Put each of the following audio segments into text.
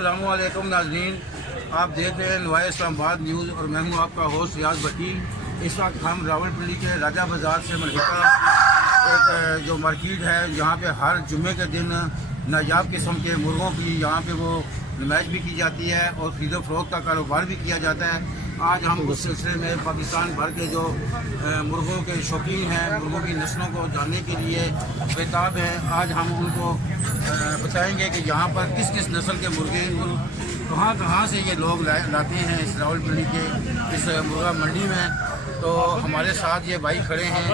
अस्सलामुअलैकुम नाज़रीन, आप देख रहे हैं नवाए इस्लामाबाद न्यूज़ और मैं हूं आपका होस्ट रियाज भट्टी। इस वक्त हम रावलपिंडी के राजा बाज़ार से मलहिका एक जो मार्केट है यहाँ पे हर जुम्मे के दिन नायाब किस्म के मुर्गों की यहाँ पे वो नुमाइश भी की जाती है और खरीदो फरोख्त का कारोबार भी किया जाता है। आज हम उस सिलसिले में पाकिस्तान भर के जो मुर्गों के शौकीन हैं, मुर्गों की नस्लों को जानने के लिए बेताब हैं। आज हम उनको बताएंगे कि यहाँ पर किस किस नस्ल के मुर्गे कहाँ कहाँ से ये लोग लाते हैं इस रावलपिंडी के इस मुर्गा मंडी में। तो हमारे साथ ये भाई खड़े हैं,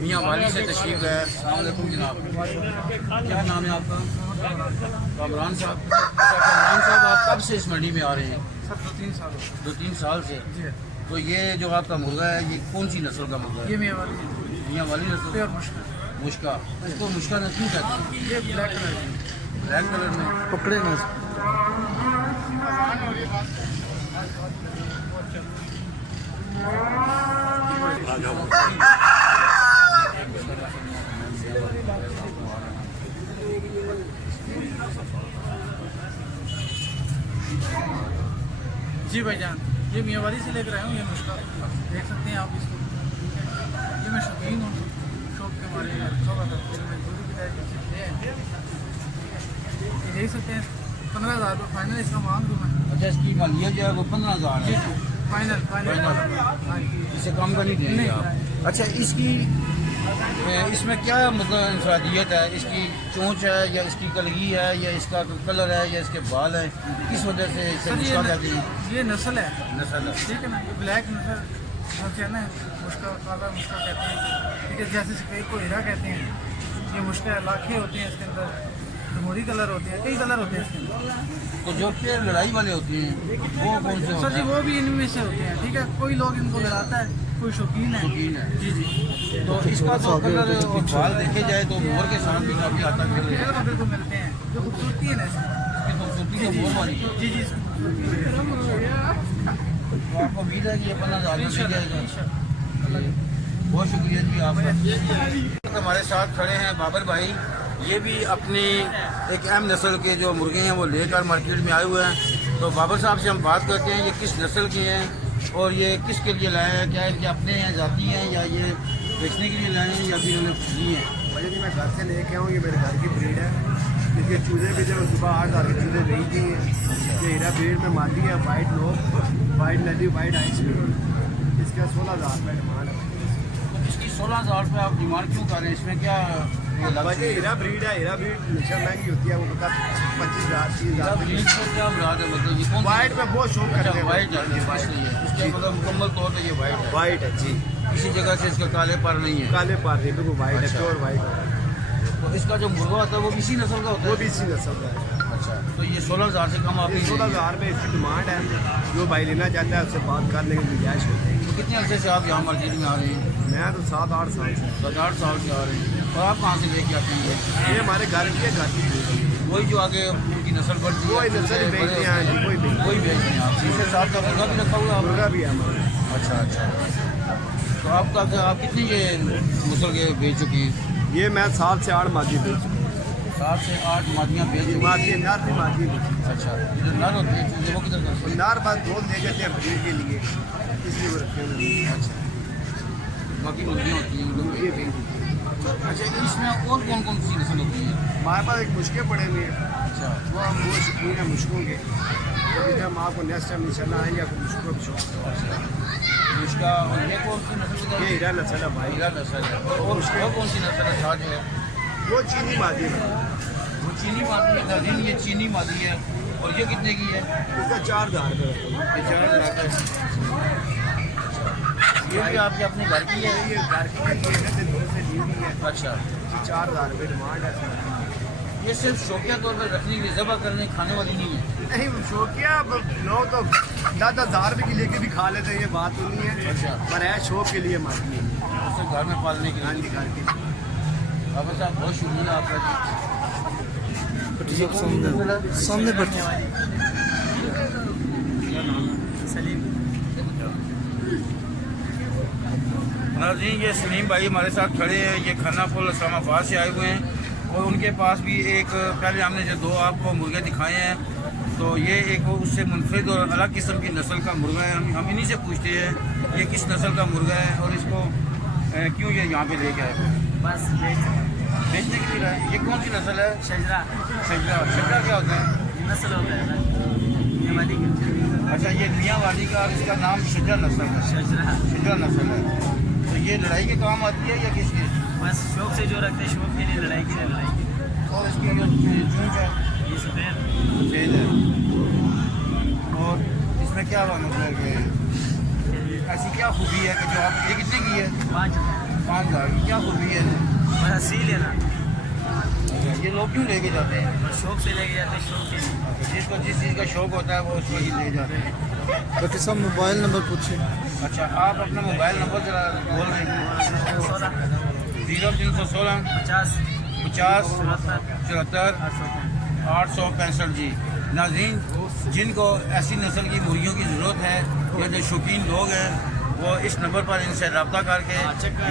मियाँ वाली से तशरीफ़ है। अस्सलाम वालेकुम जनाब, क्या नाम है आपका? कामरान साहब। अच्छा कामरान साहब, आप कब से इस मंडी में आ रहे हैं? सर 2-3 साल से। तो ये जो आपका मुर्गा है ये कौन सी नस्ल का मुर्गा है? ये मियाँ वाली नस्ल। और मुश्का। इसको मुश्का नस्ल क्यों कहते हैं? ये ब्लैक कलर में पकड़े ना। जी भाईजान, ये मियाँ वाली से लेकर आया हूँ। ये मुश्का देख सकते हैं आप इसको। ये मैं शौकीन हूँ, शौक के मारे मजदूरी की तरह ये देख सकते हैं। 15,000 रुपये फाइनल इसका मांग दूँ मैं। अच्छा, इसकी मालियत जो है वो 15,000 है? फाइनल। इससे कम का नहीं देंगे आप? अच्छा, इसकी इसमें क्या मतलब इंफरादियत है? इसकी चोंच है या इसकी कलगी है या इसका कलर है या इसके बाल हैं? किस वजह से इसे मुश्का कहते हैं? ये नस्ल है, ठीक है ना। ये ब्लैक नस्ल है ना, मुश्का काला मुश्का कहते हैं। ठीक है, जैसे सफ़ेद को हीरा कहते हैं। ये मुश्का लाखे होते हैं इसके अंदर, जमहूरी कलर होते हैं, कई कलर होते हैं इसके अंदर। तो जो फिर लड़ाई वाले होते हैं वो कौन से होते हैं? सर जी, वो भी इनमें से होते हैं। ठीक है, कोई लोग इनको लड़ाता है, कोई शौकीन है। जी। तो इसका तो कलर और बाल देखे जाए तो मोर के साथ भी काफी आता है। बिल्कुल मिलते हैं, जो खूबसूरती है ना इसकी खूबसूरती तो मोर वाली। जी। तो आपको उम्मीद है कि ये 15,000 मिल जाएगा। बहुत शुक्रिया जी आपका। हमारे साथ खड़े हैं बाबर भाई, ये भी अपनी एक अहम नस्ल के जो मुर्गे हैं वो लेकर मार्केट में आए हुए हैं। तो बाबर साहब से हम बात करते हैं, ये किस नस्ल के हैं और ये किसके लिए लाए हैं? क्या इनके अपने हैं, जाती हैं, या ये बेचने के लिए लाए हैं या फिर उन्हें खरीदी हैं? भाई जी, मैं घर से लेके आऊँ, ये मेरे घर की ब्रीड है। इसके चूजे भी जब सुबह 8,000 के चूजे नहीं दिए हैं। ये हीरा ब्रीड में मादी है, वाइट लोग, वाइट नदी, वाइट आइस में। इसका 16,000 रुपये डिमांड है। इसकी 16,000 रुपये आप डिमांड क्यों कर रहे हैं? इसमें क्या भाई हीरा ब्रीड है, हीरा ब्रीड हमेशा महंगी होती है। वो बता 25,000 30,000। क्या मुराद है? मतलब ये वाइट में बहुत शौक करते हैं। वाइट है, इसके मतलब मुकम्मल तौर पर ये वाइट है। वाइट है जी, किसी जगह से इसका काले पर नहीं है? काले पार नहीं, बिल्कुल वाइट है, प्योर वाइट है। तो इसका जो मुर्गा होता है वो इसी नस्ल का होता है? वो भी इसी नस्ल का है। अच्छा, तो ये 16,000 से कम आप 16,000 रुपये इसकी डिमांड है। जो भाई लेना चाहता है उससे बात करने की गुंजाइश होती है। तो कितने अर्से से आप यहाँ मार्केट में आ रहे हैं? मैं तो 7-8 साल से 7-8 साल से आ रहे हैं। और आप कहाँ से लेके आते हैं? ये हमारे घर की है, घर की वही जो आगे उनकी नस्ल बढ़ती है, वही नस्ल बेचते हैं जी, वही बेचते हैं आप? इसके साथ का मुर्गा भी रखा हुआ है? मुर्गा भी है हमारा। अच्छा। तो आप कितनी ये नस्ल के बेच चुके हैं? ये मैं 7 से 8 मादी बेच चुका हूँ। 7 से 8 मादियाँ बेच चुकी हैं? मादी नर भी मादी बेची। अच्छा, जो नर होते हैं वो किधर करते हैं? नर बाद दूध दे देते हैं ब्रीड के लिए, इसलिए वो रखे हुए हैं। अच्छा, बाकी मुर्गियाँ होती हैं ये भी। अच्छा, इसमें और कौन कौन सी नस्ल होती है? हमारे पास एक मुश्के पड़े हुए हैं। अच्छा, वो हम वो शौकीन है मुश्कों के। तो जब आपको नेक्स्ट टाइम इंशाल्लाह आएंगे आपको मुश्कों भी शौक। उसका और ये कौन सी नस्ल? ये हीरा नस्ल है भाई। हीरा नस्ल है। और उसका कौन सी नस्ल है साथ है? वो चीनी मादी है। वो चीनी मादी है नाज़रीन, ये चीनी मादी है। और ये कितने की है? इसका 4,000 रुपये। ये 4 लाख है। ये भी आपके अपने घर की है? ये घर की है, दूर से ली हुई है। अच्छा, 4,000 रुपये डिमांड है। ये सिर्फ शौकिया तौर पर रखने के लिए, ज़बह करने खाने वाली नहीं है? नहीं, शौकिया लोग तो 10,000 रुपये की लेके भी खा लेते हैं, ये बात तो नहीं है। अच्छा, पर है शौक के लिए मारती है। उसे घर में पालने के हाँ लिए? जी, घर के। बाबा साहब बहुत शुक्रिया आपका जी। सामने बढ़ते नाज़रीन, ये सलीम भाई हमारे साथ खड़े हैं। ये खाना पुल इस्लामाबाद से आए हुए हैं और उनके पास भी एक पहले हमने जो 2 आपको मुर्गे दिखाए हैं तो ये एक वो उससे मुनफरिद और अलग किस्म की नस्ल का मुर्गा है। हम इन्हीं से पूछते हैं ये किस नस्ल का मुर्गा है और इसको क्यों ये यहाँ पे लेके आए? बस बेचने के लिए लाए। ये कौन सी नस्ल है? शजरा शजरा। शजरा क्या होता है? नस्ल होता है ये वाली अच्छा, ये मियाँ वाली का इसका नाम शजरा नस्ल है। शजरा शजरा नस्ल है। तो ये लड़ाई के काम आती है या किसके? बस शौक से जो रखते हैं, शौक के लिए, लड़ाई के लिए लड़ाई के लिए। और इसकी जो चूंच है ये सफ़ेद सफेद है। और इसमें क्या मतलब कि ऐसी क्या खूबी है कि जो आप ये कितने की है? 5,000 की। क्या खूबी है? बस सील है ना, ये लोग क्यों लेके जाते हैं? बस शौक से लेके जाते हैं, शौक के लिए। जिसको जिस चीज़ का शौक होता है वो उस वही ले जाते हैं। डॉक्टर साहब मोबाइल नंबर पूछे। अच्छा, आप अपना मोबाइल नंबर जरा बोल रहे हैं। 16 0316 50 50 74 74 865 जी। नाज़रीन, जिनको ऐसी नस्ल की मुर्गियों की ज़रूरत है या जो शौकीन लोग हैं वो इस नंबर पर इनसे रब्ता करके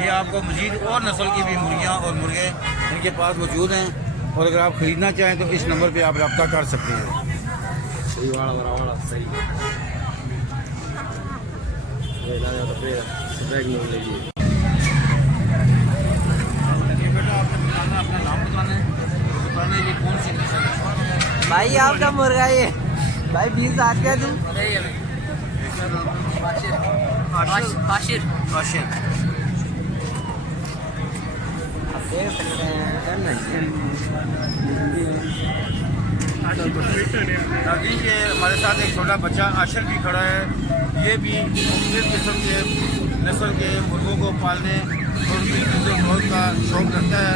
ये आपको मज़ीद और नस्ल की भी मुर्गियाँ और मुर्गे इनके पास मौजूद हैं और अगर आप ख़रीदना चाहें तो इस नंबर पर आप रब्ता कर सकते हैं। सही वाला बराबर सही ये लाया तो फिर बैग में लेगी। ये बेटा आपने बताना, अपना नाम बताना है, बताना ये कौन सी नस्ल है। भाई आपका मुर्गा ये भाई 20 आते हैं तुम आशिर आशिर। देख सकते हैं नाज़रीन, ये हमारे साथ एक छोटा बच्चा आशिर भी खड़ा है। ये भी मुख्तलिफ किस्म के नस्ल के मुर्गों को पालने और उनकी ग्रोथ का शौक रखता है।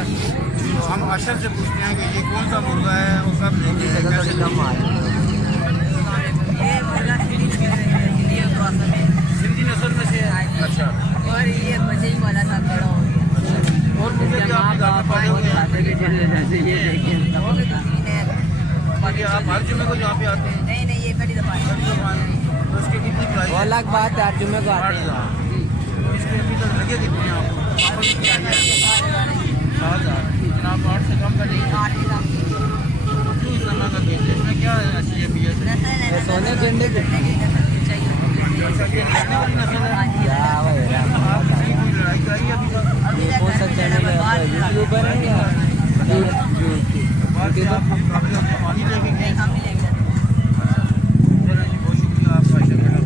तो हम आशिर से पूछते हैं कि ये कौन सा मुर्गा है और कब लेके कैसे सिंधी नस्ल में से है। अच्छा, और ये बचे ही वाला था बड़ा हो गया। और मुझे क्या आप ज़्यादा पाले हुए हैं? जैसे ये देखिए वो भी तो सीन है। बाकी आप हर जुमे को यहाँ पे आते हैं? नहीं नहीं, ये कड़ी दफा है। तो उसकी कितनी प्राइस है? अलग बात है, जुम्मे को आते हैं। 8,000। इसके अभी तक लगे कितने हैं आपको? वापस क्या है? 7,000। जनाब 8 से कम का नहीं है। 8 के काम क्यों इतना महंगा बेचते हैं? इसमें क्या है ऐसी ये भी है? सोने गेंडे के अच्छा, ये लेने वाली नस्ल है। आप किसी कोई लड़ाई कराई है अभी तक? हो सकता है यूट्यूबर है या बाद में आप काफी अपने पानी लेके गए। हम भी लेंगे। चलो जी, बहुत शुक्रिया आपका आयशा मैडम।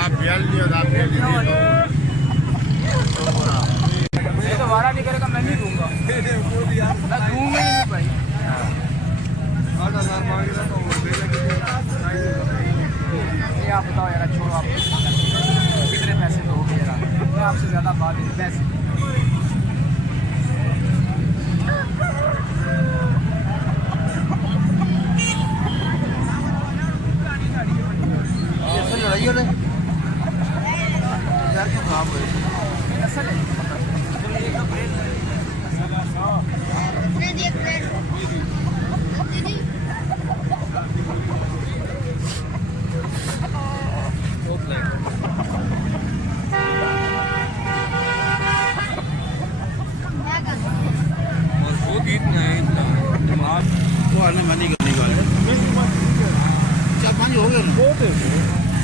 आप ब्याल नहीं होता, आप ब्याल नहीं ये तो वारा नहीं करेगा, मैं नहीं दूंगा, मैं दूंगा ही नहीं भाई। 8,000 मांगेगा तो ये आप बताओ यार, छोड़ो आप कितने पैसे दोगे यार, मैं आपसे ज़्यादा बात नहीं, पैसे लड़ाई हो रही यार, क्यों खराब हुए? असल है। वो आने मनी करने का है। 4-5 हो गए ना?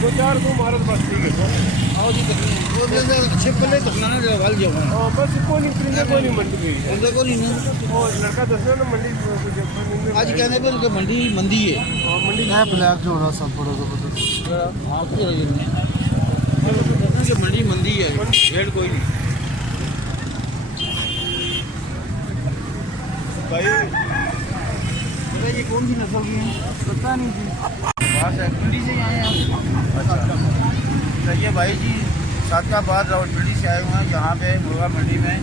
दो चार को मारत बस ठीक है आओ जी, वो अच्छे पल्ले तकना ना जरा वाल जाओ। और बस कोई नहीं प्रिंट कोई नहीं मंडी गई उनका को नहीं ना और लड़का दस ना मंडी आज कहने पे उनका मंडी मंदी है। और मंडी है ब्लैक जो रहा सब बड़ा जबरदस्त आप तो मंडी मंदी है, रेट कोई नहीं। भाई ये कौन सी नस्ल की है? पता नहीं जी, बाहर से मंडी से ही आए हैं आप? अच्छा, तो ये भाई जी सादकाबाद रावलपिंडी से आए हुए हैं यहाँ पे मुर्गा मंडी में।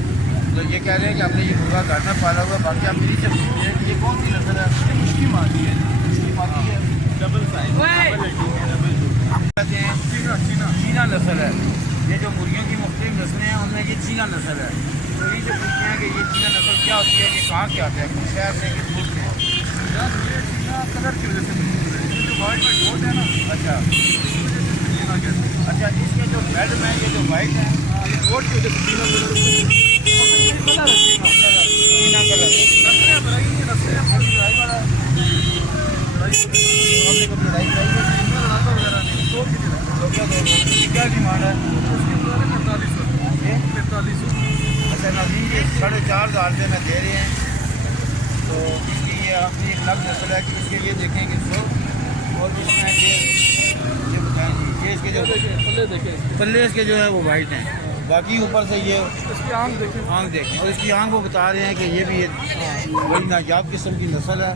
तो ये कह रहे हैं कि हमने ये मुर्गा घर में पाला हुआ। बाकी आप मेरी से पूछते हैं कि ये कौन सी नस्ल है? मुश्किल माती है, मुश्किल माती है, डबल साइज कहते हैं। चीना नस्ल है। ये जो मुर्गियों की मुख्तलिफ नस्लें हैं उनमें ये चीना नस्ल है। तो इनसे पूछते हैं कि ये चीना नस्ल क्या होती है, ये कहाँ से आता है, किस शहर से, किस मुल्क से? कलर की वजह से जो वाइट में डॉट है ना। अच्छा अच्छा, इसके जो रेड में ये जो वाइट है ये डॉट की वजह से चीना कलर आपने कभी लड़ाई कराई है? लड़ाका वगैरह नहीं, तो कितने तो क्या डिमांड है? उसकी 4500। अच्छा नाज़रीन, ये 4,500 रुपये में दे रहे हैं। तो इसकी ये अपनी एक अलग नस्ल है कि इसके लिए देखेंगे इसको। और इसमें ये बताएँ जी, ये इसके जो पल्ले देखें, पल्ले इसके जो है वो वाइट हैं, बाकी ऊपर से ये इसकी आंख देखें। आंख देखें। और इसकी आंख वो बता रहे हैं कि ये भी बड़ी नायाब किस्म की नस्ल है।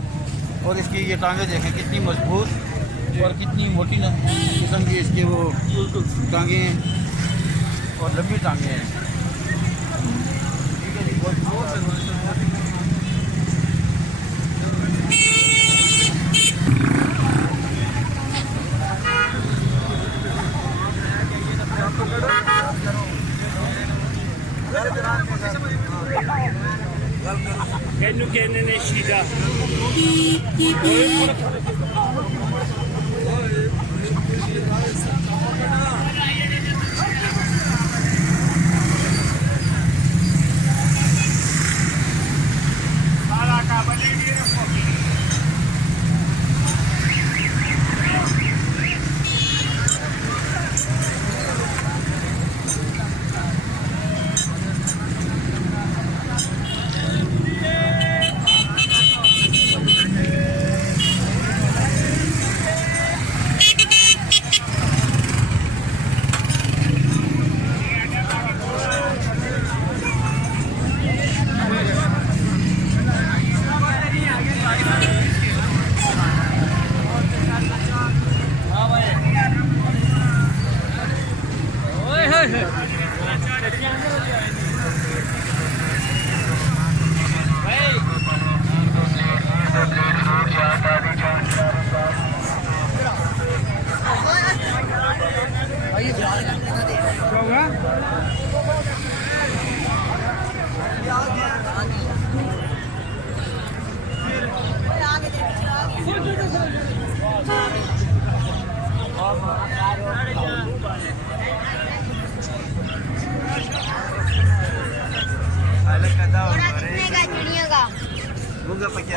और इसकी ये टांगें देखें कितनी मजबूत और कितनी मोटी किस्म की इसकी वो टांगें हैं और लंबी टांगें हैं। ठीक है जी, बहुत Kenno kenne ne shida.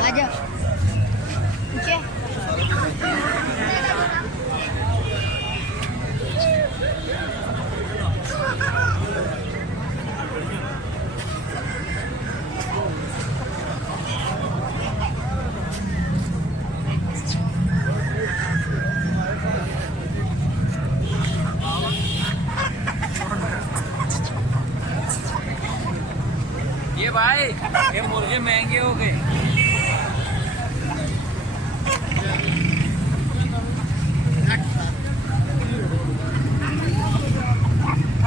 आजा पीछे ये भाई ये मुर्गे महंगे हो गए।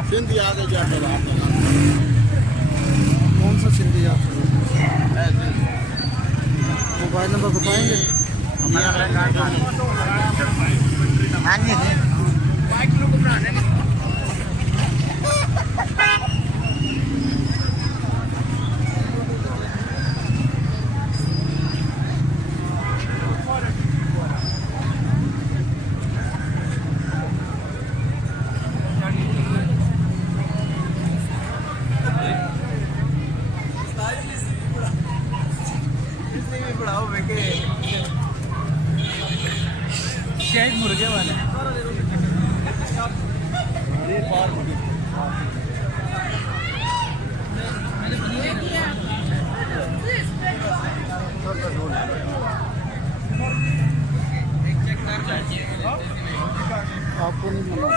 सिंधी आ गए जाके कौन सा सिंधी आप मोबाइल नंबर बताएंगे? शायद मुर्गे वाले आपको नहीं मना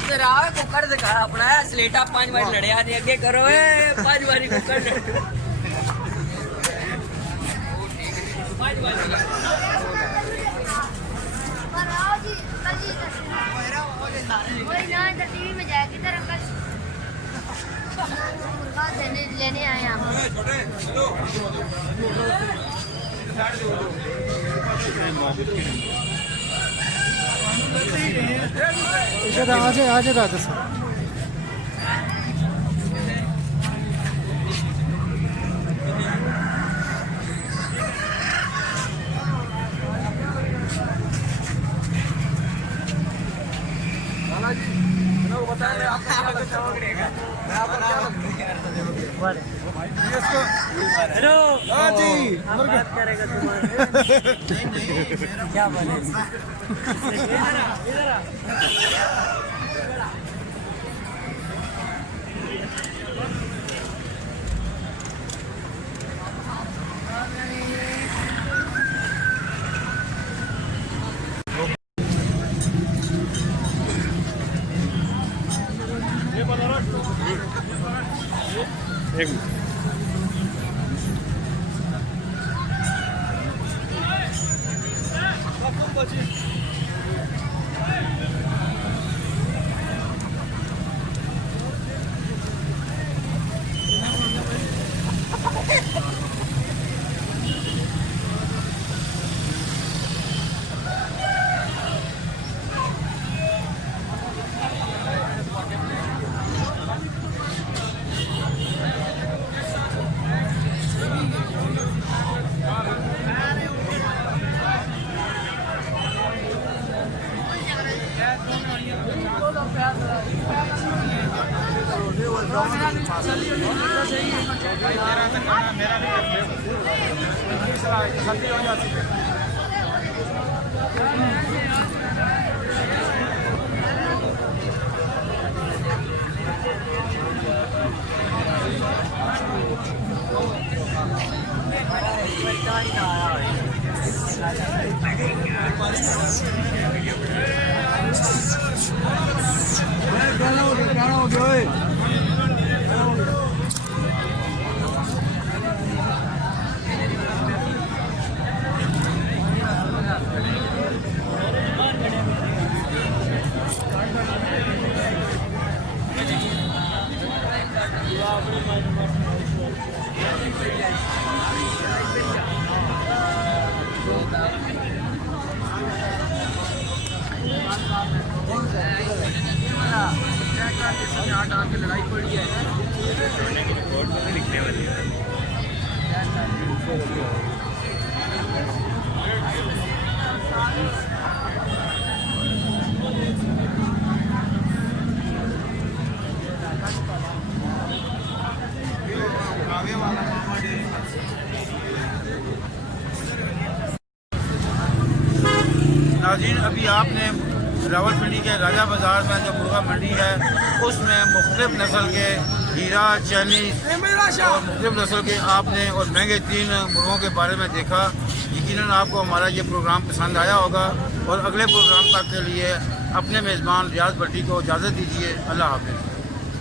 उधर आओ कुकर दिखा अपना स्लेटा 5 बार लड़े आने अगे करो 5 बारी कुकर लड़ो 5 बारी वही ना इधर टीवी में जाएगी इधर अंकल मुर्गा लेने आए हम। इधर आज राजा सर हेलो हाँ जी हम बात करेगा तुम्हारे क्या बोले इधर आ नाज़रीन, अभी आपने रावलपिंडी के राजा बाज़ार में जो मुर्गा मंडी है उसमें मुख्तलिफ नस्ल के हीरा, चाइनीज और मुख्तलिफ नस्ल के आपने और महंगे 3 मुर्गों के बारे में देखा। यकीनन आपको हमारा ये प्रोग्राम पसंद आया होगा और अगले प्रोग्राम तक के लिए अपने मेज़बान रियाज भट्टी को इजाज़त दीजिए। अल्लाह हाफ़िज़।